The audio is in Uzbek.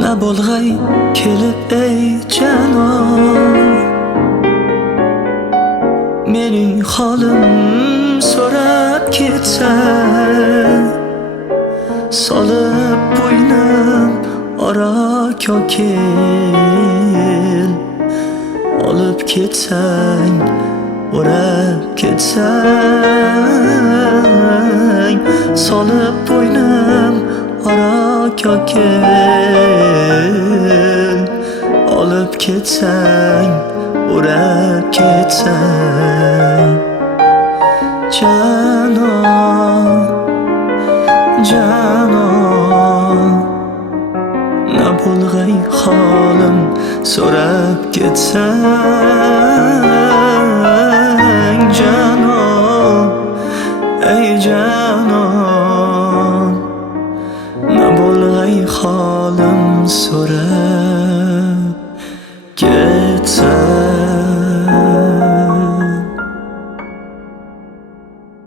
Ne bo'lg'ay kelib ey canon, mening holim so'rab ketsa, solib bo'ynim ora ko'kil, olib ketsang, o'rab ketsang, solib bo'ynim ora ko'kil, olib ketsang, o'rab ketsang. Canon, canon, ne bo'lg'ay holim so'rab ketsang. Canon, ey canon, ne bo'lg'ay holim so'rab ketsang.